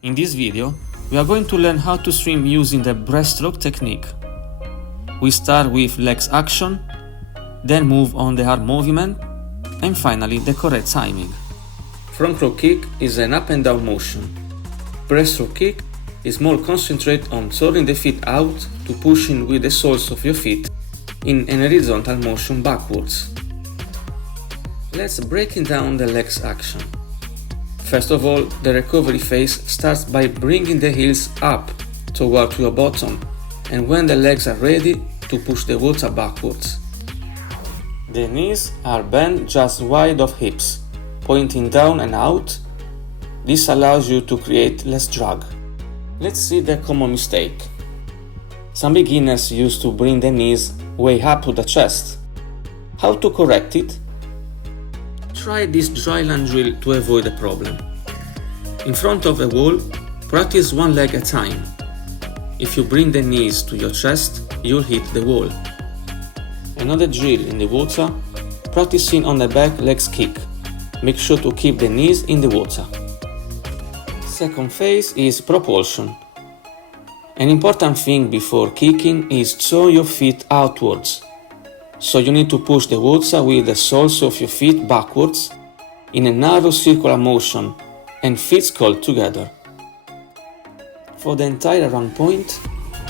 In this video, we are going to learn how to swim using the breaststroke technique. We start with legs action, then move on the arm movement, and finally the correct timing. Front row kick is an up and down motion. Breaststroke kick is more concentrated on turning the feet out to push in with the soles of your feet in an horizontal motion backwards. Let's break down the legs action. First of all, the recovery phase starts by bringing the heels up toward your bottom, and when the legs are ready, to push the water backwards. The knees are bent just wide of hips, pointing down and out. This allows you to create less drag. Let's see the common mistake. Some beginners used to bring the knees way up to the chest. How to correct it? Try this dryland drill to avoid the problem. In front of a wall, practice one leg at a time. If you bring the knees to your chest, you'll hit the wall. Another drill in the water, practicing on the back legs kick. Make sure to keep the knees in the water. Second phase is propulsion. An important thing before kicking is turn your feet outwards. So you need to push the water with the soles of your feet backwards in a narrow circular motion and feet curled together. For the entire run point,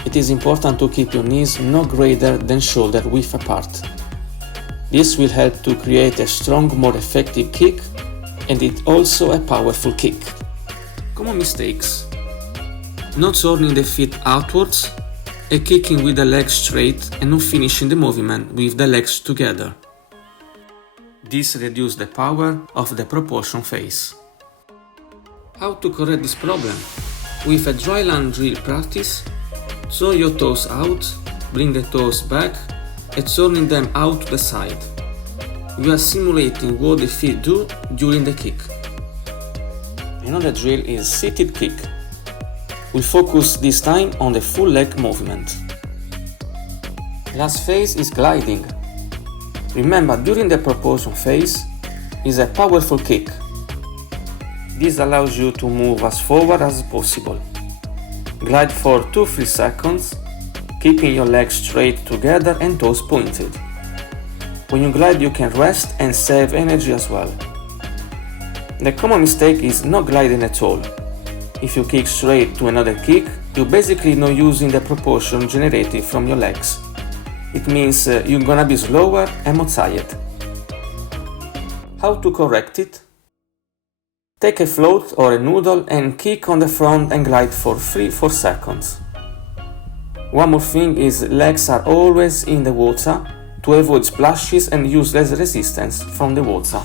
it is important to keep your knees no greater than shoulder width apart. This will help to create a strong, more effective kick, and it's also a powerful kick. Common mistakes: not turning the feet outwards, and kicking with the legs straight and not finishing the movement with the legs together. This reduces the power of the propulsion phase. How to correct this problem? With a dryland drill practice, turn your toes out, bring the toes back, and turning them out to the side. You are simulating what the feet do during the kick. Another drill is seated kick. We focus this time on the full leg movement. Last phase is gliding. Remember, during the propulsion phase is a powerful kick. This allows you to move as forward as possible. Glide for 2-3 seconds, keeping your legs straight together and toes pointed. When you glide, you can rest and save energy as well. The common mistake is not gliding at all. If you kick straight to another kick, you're basically not using the propulsion generated from your legs. It means you're gonna be slower and more tired. How to correct it? Take a float or a noodle and kick on the front and glide for 3-4 seconds. One more thing is legs are always in the water to avoid splashes and useless resistance from the water.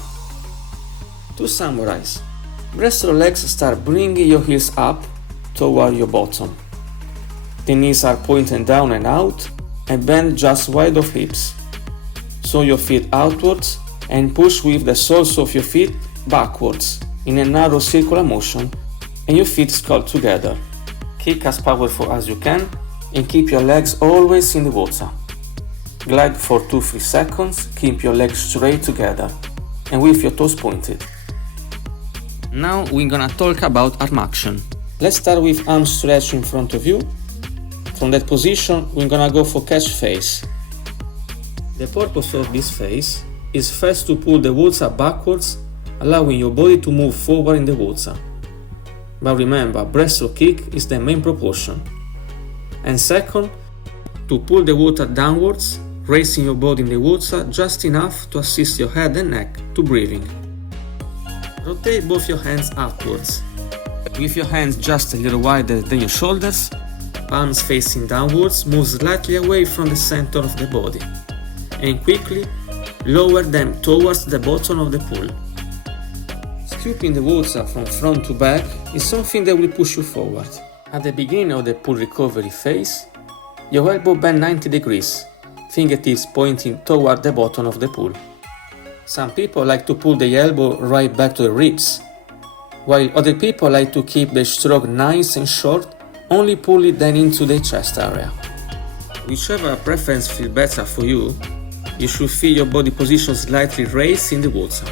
To summarize, breaststroke legs start bringing your heels up toward your bottom. The knees are pointed down and out and bent just wide of hips. Turn your feet outwards and push with the soles of your feet backwards in a narrow circular motion, and your feet curled together. Kick as powerful as you can and keep your legs always in the water. Glide for 2-3 seconds, keep your legs straight together and with your toes pointed. Now we're gonna talk about arm action. Let's start with arm stretch in front of you. From that position, we're gonna go for catch phase. The purpose of this phase is first to pull the water backwards, allowing your body to move forward in the water. But remember, breaststroke kick is the main propulsion. And second, to pull the water downwards, raising your body in the water just enough to assist your head and neck to breathing. Rotate both your hands upwards. With your hands just a little wider than your shoulders, palms facing downwards, move slightly away from the center of the body. And quickly lower them towards the bottom of the pool. Scooping the water from front to back is something that will push you forward. At the beginning of the pool recovery phase, your elbow bend 90 degrees, fingertips pointing toward the bottom of the pool. Some people like to pull the elbow right back to the ribs, while other people like to keep the stroke nice and short, only pull it then into the chest area. Whichever preference feels better for you, you should feel your body position slightly raised in the water.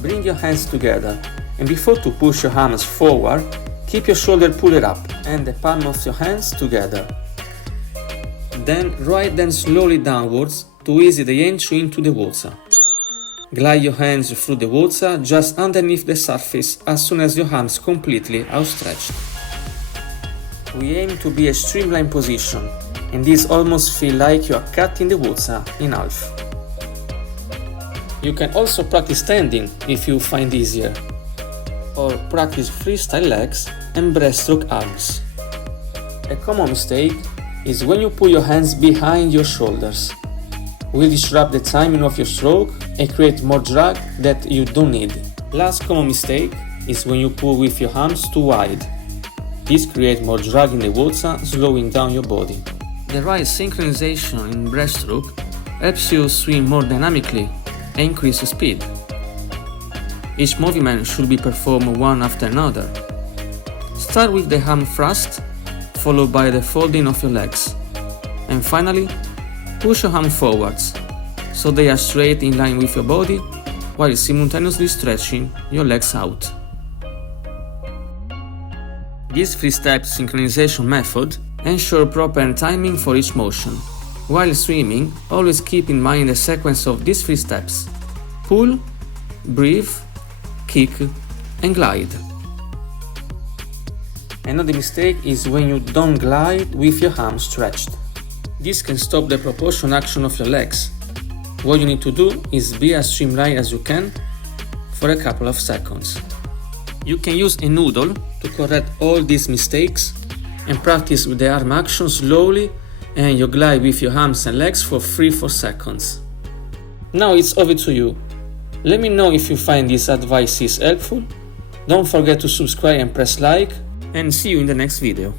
Bring your hands together, and before to push your arms forward, Keep your shoulder pulled up and the palm of your hands together. Then ride them slowly downwards to ease the entry into the water. Glide your hands through the water just underneath the surface as soon as your arms completely outstretched. We aim to be a streamlined position, and this almost feels like you are cutting the water in half. You can also practice standing if you find easier, or practice freestyle legs and breaststroke arms. A common mistake is when you put your hands behind your shoulders. Will disrupt the timing of your stroke and create more drag that you don't need. Last common mistake is when you pull with your arms too wide. This creates more drag in the water, slowing down your body. The right synchronization in breaststroke helps you swim more dynamically and increase speed. Each movement should be performed one after another. Start with the arm thrust, followed by the folding of your legs, and finally push your arms forwards so they are straight in line with your body while simultaneously stretching your legs out. This 3-step synchronization method ensures proper timing for each motion. While swimming, always keep in mind the sequence of these 3 steps: pull, breathe, kick, and glide. Another mistake is when you don't glide with your arms stretched. This can stop the propulsion action of your legs. What you need to do is be as streamlined as you can for a couple of seconds. You can use a noodle to correct all these mistakes and practice with the arm action slowly, and you glide with your arms and legs for 3-4 seconds. Now it's over to you. Let me know if you find this advice is helpful. Don't forget to subscribe and press like, and see you in the next video.